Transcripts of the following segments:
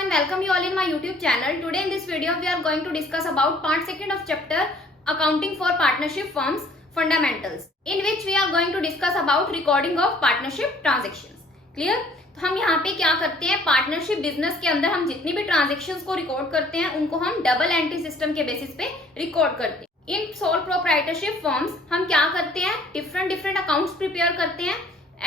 and welcome you all in my YouTube channel. Today in this video we are going to discuss about part 2 of chapter Accounting for Partnership Firms Fundamentals, in which we are going to discuss about recording of partnership transactions. Clear? तो हम यहाँ पे क्या करते हैं, partnership business के अंदर हम जितनी भी ट्रांजेक्शन्स को रिकॉर्ड करते हैं उनको हम डबल एंट्री सिस्टम के बेसिस पे रिकॉर्ड करते हैं। इन सोल प्रोप्राइटरशिप फर्म्स हम क्या करते हैं, डिफरेंट अकाउंट्स प्रिपेयर करते हैं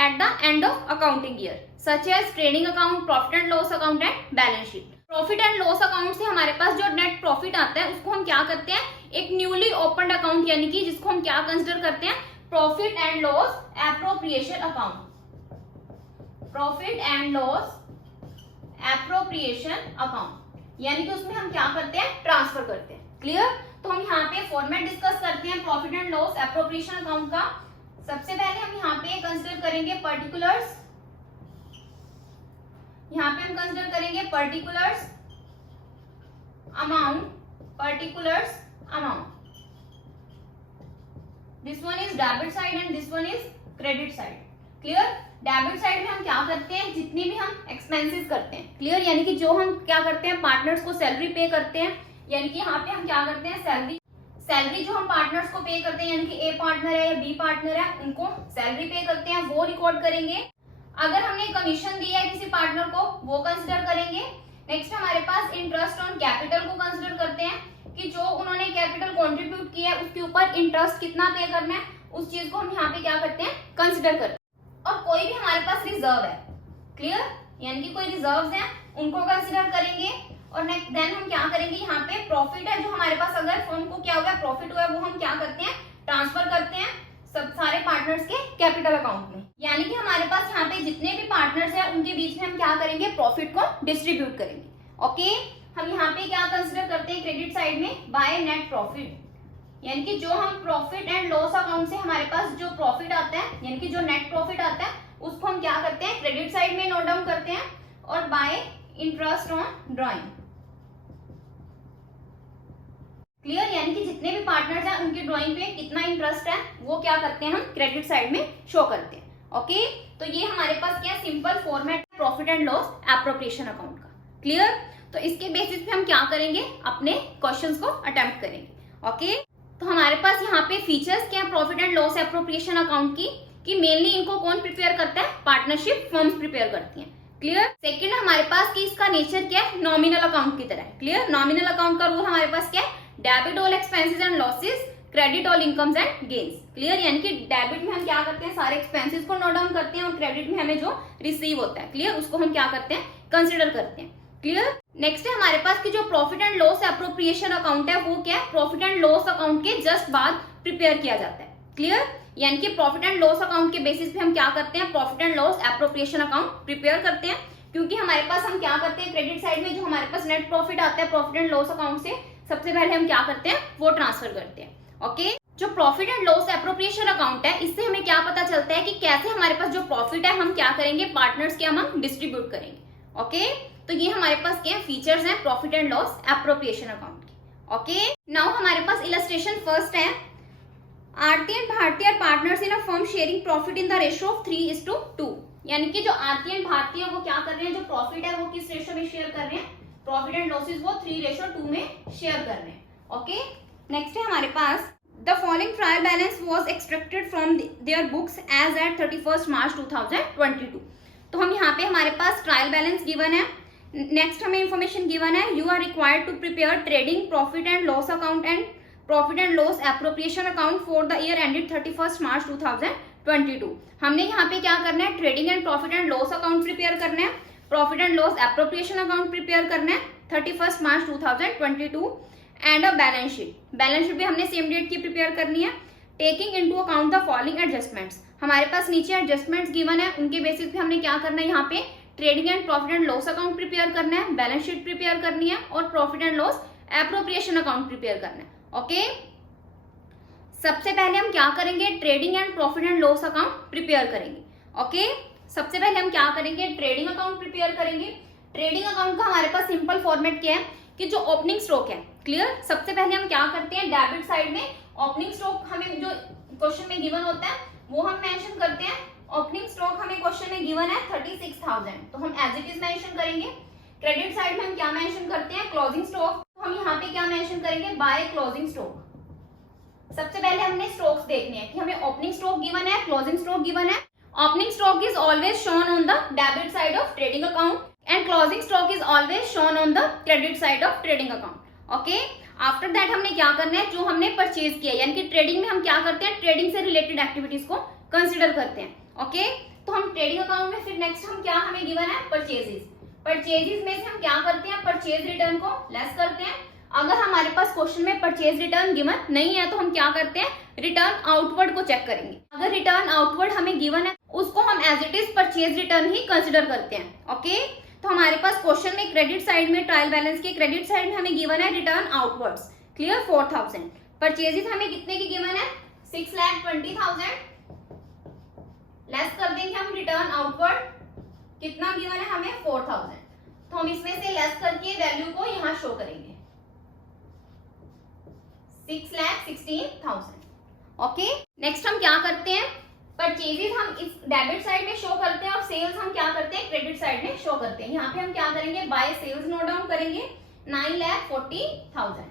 at the end of accounting year, such as trading account, profit and loss account and balance sheet. Profit and loss account से हमारे पास जो नेट प्रॉफिट आता है उसको हम क्या करते हैं, एक न्यूली ओपनड अकाउंट यानी कि जिसको हम क्या कंसिडर करते हैं, profit and loss appropriation account. Profit and loss appropriation account यानी कि उसमें हम क्या करते हैं, ट्रांसफर करते हैं। क्लियर? तो हम यहाँ पे फॉर्मेट डिस्कस करते हैं profit and loss appropriation account का। सबसे पहले हम यहाँ पे कंसिडर करेंगे पर्टिकुलर्स, यहाँ पे हम कंसिडर करेंगे particulars amount, particulars amount. This one is debit side and this one is credit side. Clear? Debit side में हम क्या करते हैं, जितनी भी हम एक्सपेंसेस करते हैं, क्लियर, यानी कि जो हम क्या करते हैं, पार्टनर्स को सैलरी पे करते हैं, यानी कि यहाँ पे हम क्या करते हैं, सैलरी जो हम पार्टनर्स को पे करते हैं, यानी कि ए पार्टनर है या बी पार्टनर है, उनको सैलरी पे करते हैं, वो रिकॉर्ड करेंगे। अगर हमने कमीशन दिया है किसी पार्टनर को, वो कंसिडर करेंगे। नेक्स्ट हमारे पास इंटरेस्ट ऑन कैपिटल को कंसिडर करते हैं कि जो उन्होंने कैपिटल कंट्रीब्यूट किया है उसके ऊपर इंटरेस्ट कितना पे करना है, उस चीज को हम यहाँ पे क्या करते हैं, कंसिडर करते हैं। और कोई भी हमारे पास रिजर्व है, क्लियर, यानी कि कोई रिजर्व है, उनको कंसिडर करेंगे। और देन हम क्या करेंगे, यहाँ पे प्रॉफिट है जो हमारे पास, अगर फर्म को क्या हुआ है, प्रॉफिट हुआ है, वो हम क्या करते हैं, ट्रांसफर करते हैं सब सारे पार्टनर्स के कैपिटल अकाउंट में। यानी कि हमारे पास यहाँ पे जितने भी पार्टनर्स हैं उनके बीच में हम क्या करेंगे, प्रॉफिट को डिस्ट्रीब्यूट करेंगे। ओके, हम यहाँ पे क्या कंसिडर करते हैं, क्रेडिट साइड में बाय नेट प्रॉफिट, यानी कि जो हम प्रॉफिट एंड लॉस अकाउंट से हमारे पास जो प्रॉफिट आता है, यानी कि जो नेट प्रॉफिट आता है, उसको हम क्या करते हैं, क्रेडिट साइड में नोट डाउन करते हैं। और bye interest on drawing. Clear? यानी कि जितने भी पार्टनर्स हैं उनकी ड्राइंग पे कितना इंटरेस्ट है वो क्या करते हैं, हम क्रेडिट साइड में शो करते हैं। ओके, तो ये हमारे पास क्या simple format profit and loss appropriation account का। क्लियर? तो इसके बेसिस पे हम क्या करेंगे, अपने क्वेश्चंस को अटेम्प्ट करेंगे। ओके, तो हमारे पास यहाँ पे फीचर्स क्या है profit and loss appropriation account की, कि मेनली इनको कौन प्रिपेयर करता है, पार्टनरशिप फर्म्स प्रिपेयर करती हैं। क्लियर? सेकंड हमारे पास कि इसका नेचर क्या है, नॉमिनल अकाउंट की तरह है। क्लियर? नॉमिनल अकाउंट का रूल हमारे पास क्या है, debit all expenses and losses, credit all incomes and gains. Clear? यानी कि डेबिट में हम क्या करते हैं, सारे एक्सपेंसेस को नोट डाउन करते हैं, और क्रेडिट में हमें जो रिसीव होता है, क्लियर, उसको हम क्या करते हैं, कंसिडर करते हैं। क्लियर? नेक्स्ट है हमारे पास कि जो profit and loss appropriation account है वो क्या है, प्रॉफिट एंड लॉस अकाउंट के जस्ट बाद प्रिपेयर किया जाता है। क्लियर? यानी कि प्रॉफिट एंड लॉस अकाउंट के बेसिस पे हम क्या करते हैं, profit and loss appropriation account prepare करते हैं। क्योंकि हमारे पास हम क्या करते हैं, क्रेडिट साइड में जो हमारे पास नेट प्रॉफिट आता है प्रॉफिट एंड लॉस अकाउंट से, सबसे पहले हम क्या करते हैं, वो ट्रांसफर करते हैं। ओके, जो profit and loss appropriation account है, इससे हमें क्या पता चलता है कि कैसे हमारे पास जो प्रॉफिट है हम क्या करेंगे, पार्टनर्स के हम डिस्ट्रीब्यूट करेंगे। ओके, तो ये हमारे पास क्या फीचर्स हैं profit and loss appropriation account के। ओके, नाउ हमारे पास इलस्ट्रेशन फर्स्ट है, Aarti and Bharti are partners in a firm sharing profit in the ratio of 3:2। यानी कि जो आरती एंड भारती है वो क्या कर रहे हैं, जो प्रॉफिट है वो किस रेशियो में शेयर कर रहे हैं, प्रॉफिट एंड लॉसेस वो 3:2 में शेयर कर रहे हैं। ओके, नेक्स्ट है हमारे पास the following trial balance was extracted from their books as at 31 March 2022। तो हम यहाँ पे हमारे पास ट्रायल बैलेंस गिवन है। नेक्स्ट हमें इंफॉर्मेशन गिवन है, you are required to prepare trading profit and loss account and profit and loss appropriation account for the year ended 31 March 2022। हमने यहाँ पे क्या करना है, trading and profit and loss account prepare करना है, profit and loss appropriation account prepare करना है 31 March 2022 and a balance sheet. Balance sheet भी हमने सेम डेट की प्रिपेयर करनी है, taking into account the following adjustments. हमारे पास नीचे एडजस्टमेंट्स गिवन है, उनके बेसिस पे हमने क्या करना है, यहाँ पे trading and profit and loss account prepare करना है, बैलेंस शीट प्रिपेयर करनी है, और profit and loss appropriation account prepare करना है। ओके, सबसे पहले हम क्या करेंगे, trading and profit and loss account prepare करेंगे। ओके, सबसे पहले हम क्या करेंगे, ट्रेडिंग अकाउंट प्रिपेयर करेंगे। ट्रेडिंग अकाउंट का हमारे पास सिंपल फॉर्मेट क्या है, कि जो ओपनिंग स्टॉक है, क्लियर, सबसे पहले हम क्या करते हैं, डेबिट साइड में ओपनिंग स्टॉक हमें जो क्वेश्चन में गिवन होता है वो हम मेंशन करते हैं। ओपनिंग स्टॉक हमें क्वेश्चन में गिवन है 36,000, तो हम एज इट इज मेंशन करेंगे। क्रेडिट साइड में हम क्या मेंशन करते हैं, क्लोजिंग स्टॉक। तो हम यहाँ पे क्या मेंशन करेंगे, बाय क्लोजिंग स्टॉक। सबसे पहले हमने स्टॉक्स देखने हैं कि हमें ओपनिंग स्टॉक गिवन है, क्लोजिंग स्टॉक गिवन है। Opening stock is always shown on the debit side of trading account and closing stock is always shown on the credit side of trading account. Okay, after that हमने क्या करना है, जो हमने purchase किया, यानी कि ट्रेडिंग में हम क्या करते हैं, ट्रेडिंग से रिलेटेड एक्टिविटीज को कंसिडर करते हैं। ओके, तो हम ट्रेडिंग अकाउंट में फिर नेक्स्ट हम क्या हमें गिवन है, परचेजेस। परचेजेस में से हम क्या करते हैं, परचेज रिटर्न को लेस करते हैं। अगर हमारे पास क्वेश्चन में परचेज रिटर्न गिवन नहीं है तो हम क्या करते हैं, रिटर्न आउटवर्ड को चेक करेंगे। अगर रिटर्न आउटवर्ड हमें गिवन है उसको हम as it is purchase return ही कंसिडर करते हैं। ओके, तो हमारे पास क्वेश्चन में क्रेडिट साइड में, ट्रायल बैलेंस के क्रेडिट साइड में हमें गिवन है रिटर्न आउटवर्ड्स। क्लियर, 4000। परचेजेस हमें कितने की गिवन है, 6,20,000। लेस कर देंगे हम रिटर्न आउटवर्ड, कितना गिवन है हमें, 4000। तो हम इसमें से लेस करके वैल्यू को यहाँ शो करेंगे, 6,16,000। ओके, नेक्स्ट हम क्या करते हैं, परचेजेस हम इस डेबिट साइड में शो करते हैं और सेल्स हम क्या करते हैं, क्रेडिट साइड में शो करते हैं। यहाँ पे हम क्या करेंगे, बाय सेल्स नोट डाउन करेंगे, 9,40,000।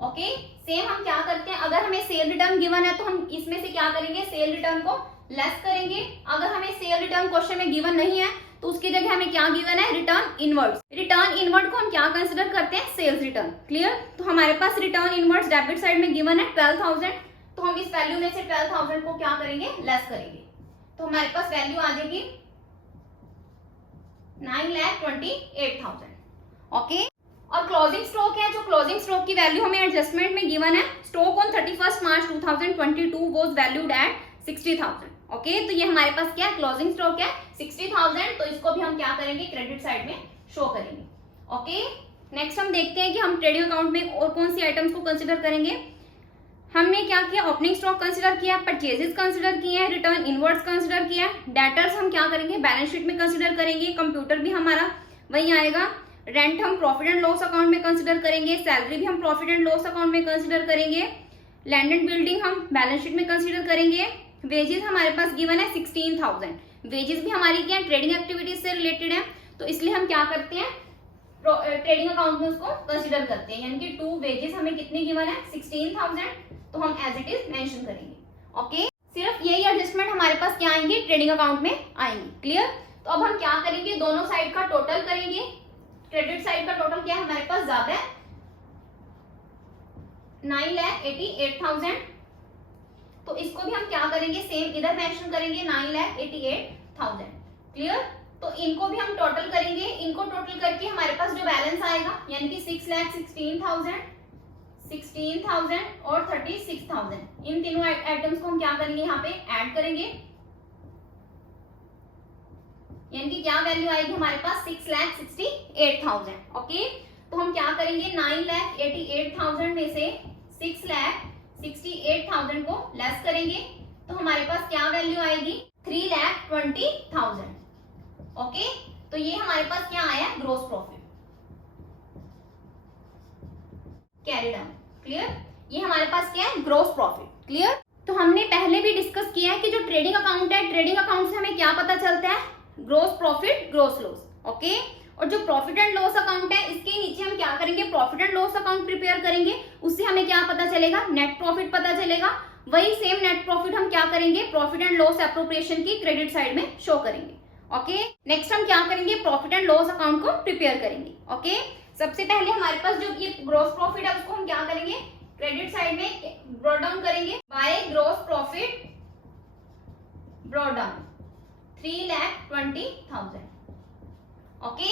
ओके, सेम हम क्या करते हैं, अगर हमें सेल रिटर्न गिवन है तो हम इसमें से क्या करेंगे, सेल रिटर्न को लेस करेंगे। अगर हमें सेल रिटर्न क्वेश्चन में गिवन नहीं है तो उसकी जगह हमें क्या गिवन है, रिटर्न इनवर्ड्स। रिटर्न इनवर्ड को हम क्या कंसिडर करते हैं, सेल्स रिटर्न। क्लियर, तो हमारे पास रिटर्न इनवर्ड्स डेबिट साइड में गिवन है 12,000। तो हम इस वैल्यू में से 12,000 को क्या करेंगे, लेस करेंगे। तो हमारे पास वैल्यू आ जाएगी 9,28,000। ओके, और क्लोजिंग स्टॉक है, जो क्लोजिंग स्टॉक की वैल्यू हमें एडजस्टमेंट में गिवन है, stock on 31 March 2022 was valued at 60,000। Okay, तो ये हमारे पास क्या क्लोजिंग स्टॉक है, 60,000। तो इसको भी हम क्या करेंगे, क्रेडिट साइड में शो करेंगे। ओके, नेक्स्ट हम देखते हैं कि हम ट्रेडिंग अकाउंट में और कौन सी आइटम्स को कंसिडर करेंगे। हमने क्या किया, ओपनिंग स्टॉक कंसिडर किया, परचेजेस कंसिडर किए हैं, रिटर्न इनवर्ड्स कंसिडर किया, डेटर्स हम क्या करेंगे, बैलेंस शीट में कंसिडर करेंगे, कंप्यूटर भी हमारा वही आएगा, रेंट हम प्रॉफिट एंड लॉस अकाउंट में कंसिडर करेंगे, सैलरी भी हम प्रॉफिट एंड लॉस अकाउंट में कंसिडर करेंगे, लैंड एंड बिल्डिंग हम बैलेंस शीट में कंसिडर करेंगे, वेजेस हमारे पास गिवन है 16,000। वेजेस भी हमारी क्या ट्रेडिंग एक्टिविटीज से रिलेटेड है, तो इसलिए हम क्या करते हैं, ट्रेडिंग अकाउंट में उसको कंसिडर करते हैं, यानी कि 2 वेजेस हमें कितने गिवन है, 16,000। तो हम एज इट इज मेंशन करेंगे। ओके, सिर्फ यही एडजस्टमेंट हमारे पास क्या आएंगे, ट्रेडिंग अकाउंट में आएंगे। क्लियर, तो अब हम क्या करेंगे, दोनों साइड का टोटल करेंगे। क्रेडिट साइड का टोटल क्या है हमारे पास, ज्यादा है, 9,88,000। तो इसको भी हम क्या करेंगे, सेम इधर मेंशन करेंगे, 9,88,000। क्लियर, तो इनको भी हम टोटल करेंगे। इनको टोटल करके हमारे पास जो बैलेंस आएगा, यानी कि 6,16,000, 16,000 और 36,000, इन तीनों आइटम्स को हम क्या करेंगे, यहाँ पे ऐड करेंगे, यानी कि क्या वैल्यू आएगी हमारे पास, 6,68,000। ओके, तो हम क्या करेंगे, 9,88,000 में से 6,68,000 को लेस करेंगे, तो हमारे पास क्या वैल्यू आएगी, 3,20,000। ओके, तो ये हमारे पास क्या आया, gross profit carry down. Clear, ये हमारे पास क्या है, ग्रोस प्रॉफिट। क्लियर, तो हमने पहले भी डिस्कस किया है कि जो ट्रेडिंग अकाउंट है, ट्रेडिंग अकाउंट से हमें क्या पता चलता है, gross profit, gross loss. Okay, और जो प्रॉफिट एंड लॉस अकाउंट है, इसके नीचे हम क्या करेंगे, profit and loss account prepare करेंगे, उससे हमें क्या पता चलेगा, नेट प्रॉफिट पता चलेगा। वही सेम नेट प्रॉफिट हम क्या करेंगे, प्रॉफिट एंड लॉस एप्रोप्रिएशन की क्रेडिट साइड में शो करेंगे। ओके, नेक्स्ट हम क्या करेंगे, प्रॉफिट एंड लॉस अकाउंट को प्रिपेयर करेंगे। ओके, सबसे पहले हमारे पास जो ये ग्रोस प्रॉफिट है उसको हम क्या करेंगे, क्रेडिट साइड में ब्रॉट डाउन करेंगे, by gross profit brought down 3,20,000। Okay,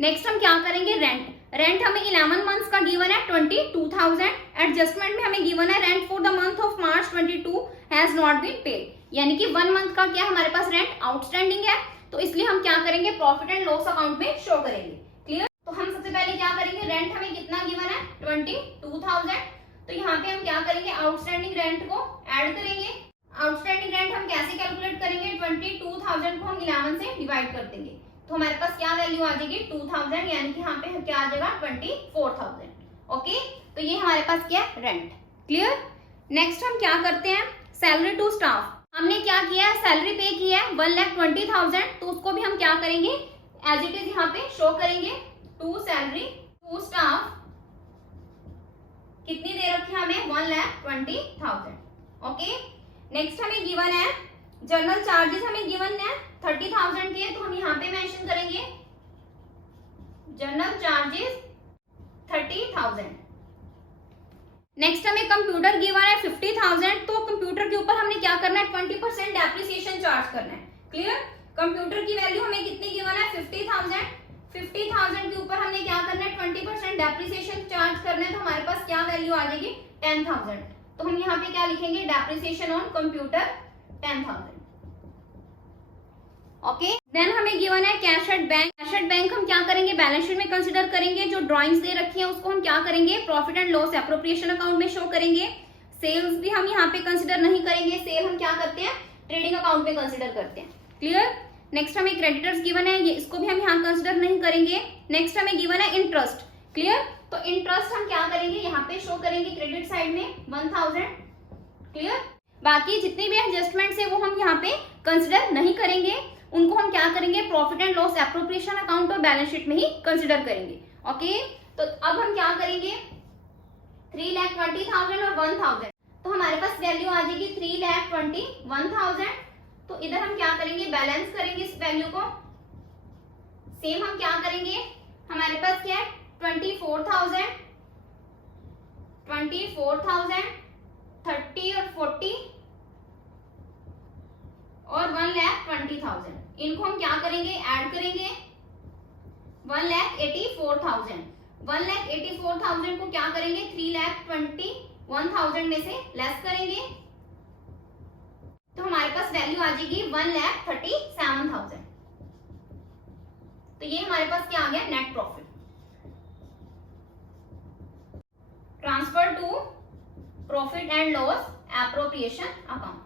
next हम क्या करेंगे, रेंट। रेंट हमें 11 मंथ्स का गिवन है 22,000। एडजस्टमेंट में हमें गिवन है rent for the month of March 22 has not been paid, यानी कि 1 मंथ का क्या हमारे पास रेंट आउटस्टैंडिंग है, तो इसलिए हम क्या करेंगे, प्रॉफिट एंड लॉस अकाउंट में शो करेंगे। क्लियर, तो हम सबसे पहले क्या करेंगे, रेंट हमें कितना गिवन है, 22,000। तो यहाँ पे हम क्या करेंगे, आउटस्टैंडिंग रेंट को ऐड करेंगे। आउटस्टैंडिंग रेंट हम कैसे कैलकुलेट करेंगे, 22,000 को हम 11 से डिवाइड कर देंगे, तो हमारे पास क्या वैल्यू आ जाएगी, 2,000, यानी कि यहाँ पे क्या आ जाएगा, 24,000। ओके, तो ये हमारे पास क्या है, रेंट। क्लियर, नेक्स्ट हम क्या करते हैं, सैलरी टू स्टाफ। हमने क्या किया है, सैलरी पे किया है 1,20,000, तो उसको भी हम क्या करेंगे, एज इट इज यहाँ पे शो करेंगे, 2 1,20,000। ओके, नेक्स्ट हमें गिवन है जनरल चार्जेस, हमें गिवन है 30,000 के, तो हम यहाँ पे मेंशन करेंगे जनरल चार्जेस 30,000। नेक्स्ट हमें कंप्यूटर गिवन है 50,000, तो कंप्यूटर के ऊपर हमने क्या करना है 20% डेप्रिसिएशन चार्ज करना है। क्लियर, कंप्यूटर की वैल्यू हमें कितनी गिवन है 50,000, 50,000 के ऊपर हमने क्या करना है 20% डेप्रिसिएशन चार्ज करना है, तो हमारे पास क्या वैल्यू आ जाएगी 10,000। तो हम यहाँ पे क्या लिखेंगे depreciation on computer 10,000। Okay, then हमें गिवन है cash at bank. Cash at bank हम क्या करेंगे बैलेंस शीट में कंसीडर करेंगे, जो ड्राइंग्स दे रखी है उसको हम क्या करेंगे profit and loss appropriation account में शो करेंगे। सेल्स भी हम यहाँ पे कंसीडर नहीं करेंगे, सेल हम क्या करते हैं ट्रेडिंग अकाउंट में कंसीडर करते हैं। क्लियर, नेक्स्ट हमें क्रेडिटर्स गिवन है, ये इसको भी हम यहाँ कंसीडर नहीं करेंगे। नेक्स्ट हमें गिवन है इंटरेस्ट। क्लियर, तो इंटरेस्ट हम क्या करेंगे यहाँ पे शो करेंगे क्रेडिट साइड में 1,000। क्लियर, बाकी जितने भी एडजस्टमेंट्स है वो हम यहाँ पे कंसीडर नहीं करेंगे, उनको हम क्या करेंगे profit and loss appropriation account और बैलेंस शीट में ही कंसीडर करेंगे। ओके, तो अब हम क्या करेंगे 3,20,000 और 1,000, तो हमारे पास वैल्यू आ जाएगी 3,21,000। तो इधर हम क्या करेंगे बैलेंस करेंगे इस वैल्यू को। सेम हम क्या करेंगे, हमारे पास क्या है 24,000, 30 और 40 और 1,20,000, इनको हम क्या करेंगे ऐड करेंगे 1,84,000। 1,84,000 को क्या करेंगे 3,21,000 में से लेस करेंगे, तो हमारे पास वैल्यू आ जाएगी 1,37,000। तो ये हमारे पास क्या आ गया net profit. Transfer to profit and loss appropriation account.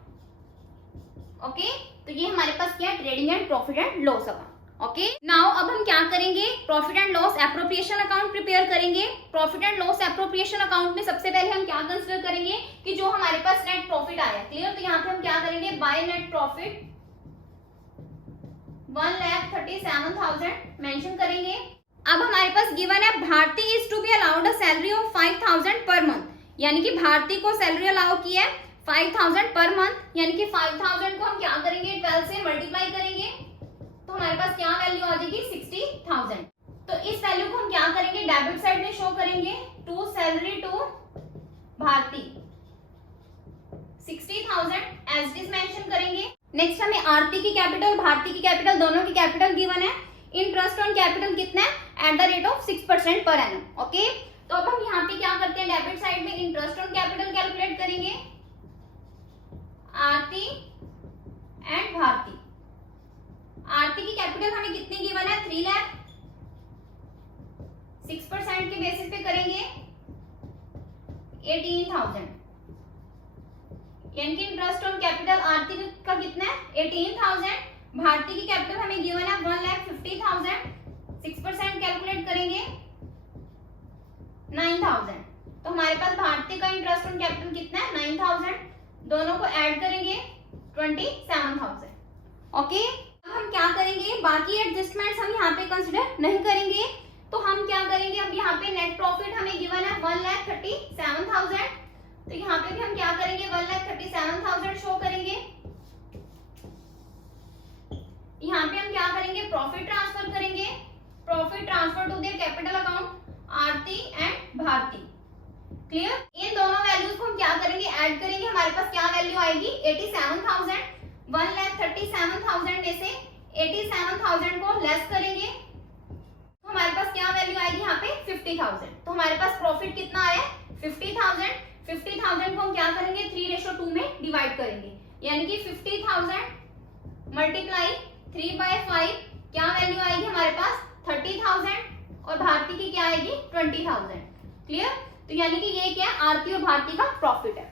Okay, तो ये हमारे पास क्या है trading and profit and loss account. Okay, now अब हम क्या करेंगे profit and loss appropriation account prepare करेंगे। Profit and loss appropriation account में सबसे पहले हम क्या कंसीडर करेंगे कि जो हमारे पास नेट प्रॉफिट आया। क्लियर, तो यहाँ पे हम क्या करेंगे बाय नेट प्रॉफिट 1,37,000 मेंशन करेंगे। अब हमारे पास गिवन है Bharti is to be allowed a salary of 5,000 per month, यानी कि भारती को सैलरी अलाउ की है 5,000 पर मंथ, यानी कि 5,000 को हम क्या करेंगे 12 से मल्टीप्लाई करेंगे, तो हमारे पास क्या वैल्यू आ जाएगी 60,000। तो इस वैल्यू को हम क्या करेंगे डेबिट साइड में शो करेंगे to salary to Bharti 60,000 as it is mention करेंगे। नेक्स्ट हमें आरती की कैपिटल भारती की कैपिटल दोनों की कैपिटल गिवन है। इंटरेस्ट ऑन कैपिटल कितना है at the rate of 6% per annum. Okay, तो अब हम यहाँ पे क्या करते हैं डेबिट साइड में इंटरेस्ट ऑन कैपिटल कैलकुलेट करेंगे आरती एंड भारती। आरती की कैपिटल हमें कितनी गिवन है 3 लाख, 6% के बेसिस पे करेंगे 18,000, यानी कि इंटरेस्ट ऑन कैपिटल आरती का कितना है 18,000। भारती की कैपिटल हमें गिवन है 1,50,000, 6% कैलकुलेट करेंगे 9,000। तो हमारे पास भारती का इंटरेस्ट ऑन कैपिटल कितना है 9,000, दोनों को ऐड करेंगे 27,000। ओके, अब हम क्या करेंगे बाकी एडजस्टमेंट्स हम यहाँ पे कंसीडर नहीं करेंगे, तो हम क्या करेंगे अब यहाँ पे नेट प्रॉफिट हमें गिवन है 1,37,000, तो यहाँ पे भी हम क्या करेंगे 1,37,000 शो करेंगे। यहाँ पे हम क्या करेंगे प्रॉफिट ट्रांसफर करेंगे, profit transfer to their capital account Aarti and Bharti. Clear, इन दोनों वैल्यूज को हम क्या करेंगे ऐड करेंगे, हमारे पास क्या वैल्यू आएगी 87,000। 1,37,000 में से 87,000 को लेस करेंगे, तो हमारे पास क्या वैल्यू आएगी यहाँ पे 50,000। तो हमारे पास प्रॉफिट कितना आया 50,000। 50,000 को हम क्या करेंगे 3:2 में डिवाइड करेंगे, यानी कि 50,000 मल्टीप्लाई 3/5 क्या वैल्यू आएगी हमारे पास 30,000 और भारती की क्या आएगी 20,000। क्लियर, तो यानी कि ये क्या है आरती और भारती का प्रॉफिट है।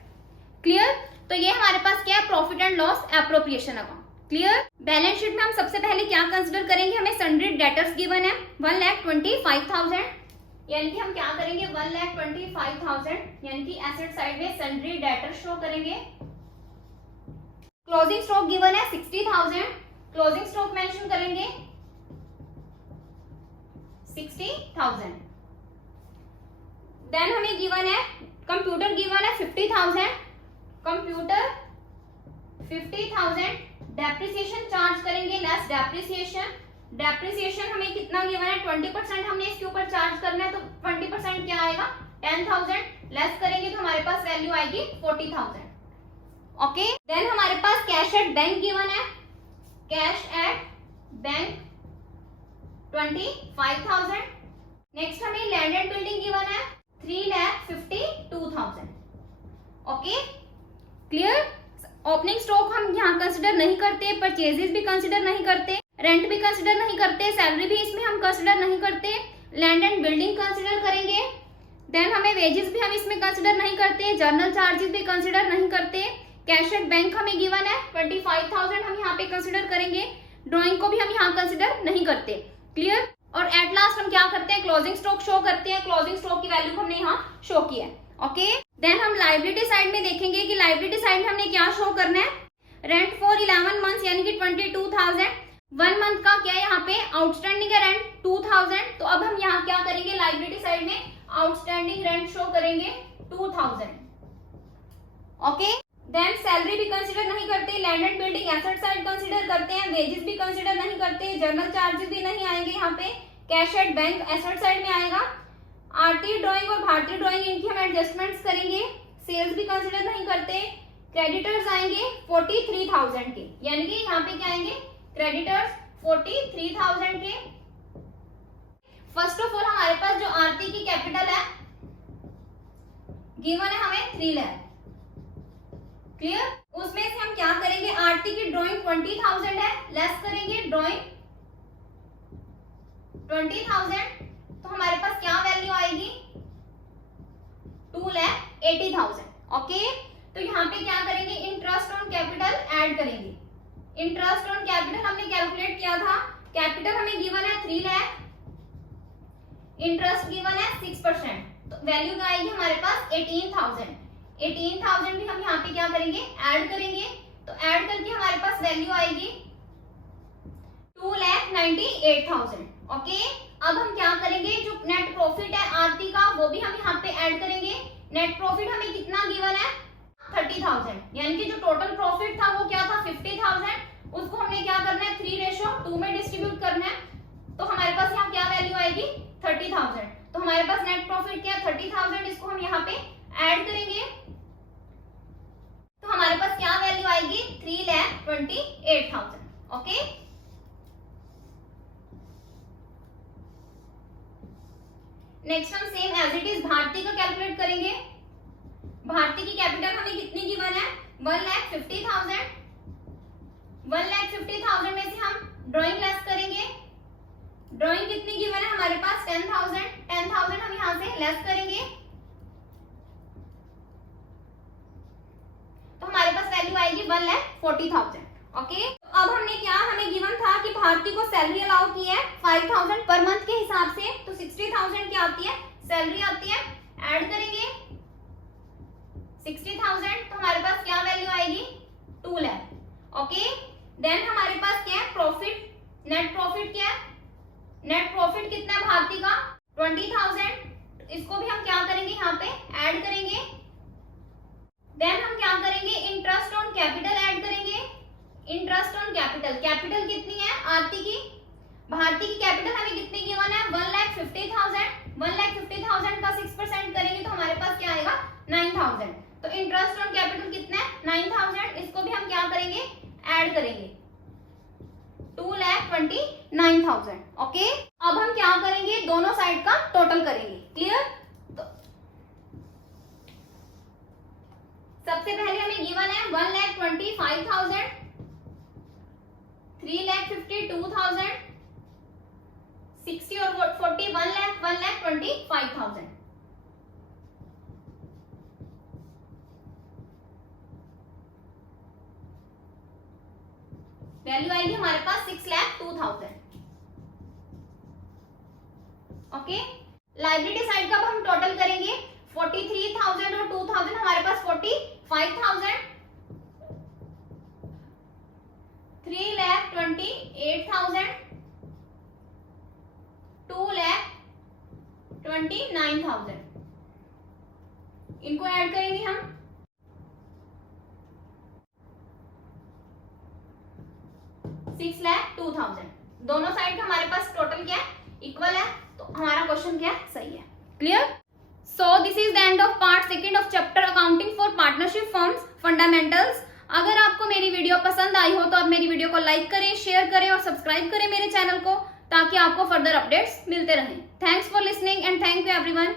क्लियर, तो ये हमारे पास क्या है profit and loss appropriation account. Clear, balance sheet में हम सबसे पहले क्या कंसीडर करेंगे, हमें सन्ड्री डेटर्स गिवन है 1,25,000, यानी कि हम क्या करेंगे 1,25,000 यानी कि एसेट साइड में सन्ड्री डेटर शो करेंगे। क्लोजिंग स्टॉक गिवन है 60,000, क्लोजिंग स्टॉक मेंशन करेंगे 60,000। देन हमें गिवन है कंप्यूटर गिवन है 50,000, कंप्यूटर 50,000, डेप्रिसिएशन चार्ज करेंगे लेस डेप्रिसिएशन, डेप्रिसिएशन हमें कितना गिवन है 20% हमने इसके ऊपर चार्ज करना है, तो 20% क्या आएगा 10,000, लेस करेंगे तो हमारे पास वैल्यू आएगी 40,000। ओके, देन हमारे पास कैश एट बैंक गिवन है, कैश एट बैंक 25,000। नेक्स्ट हमें लैंड एंड बिल्डिंग गिवन है 3,52,000। Okay, clear. ओपनिंग स्टॉक हम यहाँ कंसिडर नहीं करते, परचेजेस भी कंसिडर नहीं करते, रेंट भी कंसिडर नहीं करते, सैलरी भी इसमें हम कंसिडर नहीं करते, लैंड एंड बिल्डिंग कंसिडर करेंगे। देन हमें वेजेस भी हम इसमें कंसिडर नहीं करते, जर्नल चार्जेस भी कंसिडर नहीं करते, कैश एट बैंक हमें गिवन है 25,000 हम यहाँ पे कंसिडर करेंगे, ड्राइंग को भी हम यहाँ कंसिडर नहीं करते। क्लियर। और एट लास्ट हम क्या करते हैं, क्लोजिंग स्टॉक शो करते हैं, क्लोजिंग स्टॉक की वैल्यू हमने यहाँ शो किया है। ओके, देन हम लाइबिलिटी साइड में देखेंगे कि लाइबिलिटी साइड में हमने क्या शो करना है, रेंट फॉर 11 मंथ्स यानी कि 22,000, 1 मंथ का क्या यहाँ पे आउटस्टैंडिंग है रेंट 2,000, तो अब हम यहाँ क्या करेंगे लाइबिलिटी साइड में आउटस्टैंडिंग रेंट शो करेंगे 2,000। ओके, देन सैलरी भी कंसिडर नहीं करते, land and building asset side consider करते हैं, वेजेस भी कंसिडर नहीं करते, जर्नल चार्जेस भी नहीं आएंगे यहाँ पे, cash at bank asset side में आएगा, आरती ड्राइंग और भारतीय ड्राइंग इनकी हम एडजस्टमेंट्स करेंगे, सेल्स भी कंसिडर नहीं करते, क्रेडिटर्स आएंगे 43,000 के, यानी कि यहाँ पे क्या आएंगे क्रेडिटर्स 43,000 के। फर्स्ट ऑफ ऑल हमारे पास जो आरती की कैपिटल है गिवन है हमें 3 लाख। क्लियर। उसमें से हम क्या करेंगे, आरती की ड्राइंग 20,000 है, लेस करेंगे ड्राइंग 20,000, तो हमारे पास क्या वैल्यू आएगी 2,80,000। ओके, तो यहाँ पे क्या करेंगे इंटरेस्ट ऑन कैपिटल ऐड करेंगे, इंटरेस्ट ऑन कैपिटल हमने कैलकुलेट किया था, कैपिटल हमें गिवन है 3 लाख, इंटरेस्ट गिवन है 6%, तो वैल्यू क्या आएगी हमारे पास 18,000। 18,000 भी हम यहाँ पे क्या करेंगे ऐड करेंगे, तो ऐड करके हमारे पास वैल्यू आएगी 2,98,000। ओके, अब हम क्या करेंगे जो नेट प्रॉफिट है आरती का वो भी हम यहाँ पे ऐड करेंगे, नेट प्रॉफिट हमें कितना गिवन है 30,000, यानी कि जो टोटल प्रॉफिट था वो क्या था 50,000, उसको हमने क्या करना है 3:2 में डिस्ट्रीब्यूट करना है, तो हमारे पास यहाँ क्या वैल्यू आएगी 30,000, तो हमारे पास नेट प्रॉफिट क्या 30,000, इसको हम यहाँ पे ऐड करेंगे, तो हमारे पास क्या वैल्यू आएगी 3,28,000। ओके, नेक्स्ट हम same as it is Bharti का कैलकुलेट करेंगे। भारती की कैपिटल हमें कितनी गिवन है 1,50,000, 1,50,000 में से हम ड्राइंग लेस करेंगे, ड्राइंग कितनी गिवन है हमारे पास 10,000, 10,000 हम यहाँ से लेस करेंगे, तो हमारे पास वैल्यू आएगी 1,40,000। ओके, अब हमने क्या हमें गिवन था कि भारती को सैलरी अलाउ की है 5,000 पर मंथ के हिसाब से, तो 60,000 क्या आती है सैलरी आती है, ऐड करेंगे 60,000, तो हमारे पास क्या वैल्यू आएगी 2 लाख। ओके, देन हमारे पास क्या है प्रॉफिट, नेट प्रॉफिट क्या है, नेट प्रॉफिट कितना है भारती का 20,000, इसको भी हम क्या करेंगे यहाँ पे ऐड करेंगे, देन हम क्या करेंगे इंटरेस्ट ऑन कैपिटल ऐड करेंगे, इंटरेस्ट ऑन कैपिटल, कैपिटल कितनी है आरती की, भारती की कैपिटल हमें कितनी गिवन है 1,50,000, 1,50,000 का 6% करेंगे तो हमारे पास क्या आएगा 9,000, तो इंटरेस्ट ऑन कैपिटल कितना है 9,000, इसको भी हम क्या करेंगे ऐड करेंगे 2,29,000। ओके, अब हम क्या करेंगे दोनों साइड का टोटल करेंगे। क्लियर। तो सबसे पहले हमें गिवन है 1,25,000, 3,52,000, 60 और 40 1,25,000। वैल्यू आएगी हमारे पास 6,02,000। ओके, लाइबिलिटी साइड का हम टोटल करेंगे 43,000 और 2,000 हमारे पास 45,000, 3,28,000, 2,29,000, इनको ऐड करेंगे हम। $6,02,000 दोनों साइड का हमारे पास टोटल क्या है, इक्वल है, तो हमारा क्वेश्चन क्या है, सही है। Clear? So this is the end of part second of chapter accounting for partnership firms fundamentals. अगर आपको मेरी वीडियो पसंद आई हो तो आप मेरी वीडियो को लाइक करें, शेयर करें और सब्सक्राइब करें मेरे चैनल को, ताकि आपको फर्दर अपडेट्स मिलते रहें। Thanks for listening and thank you everyone.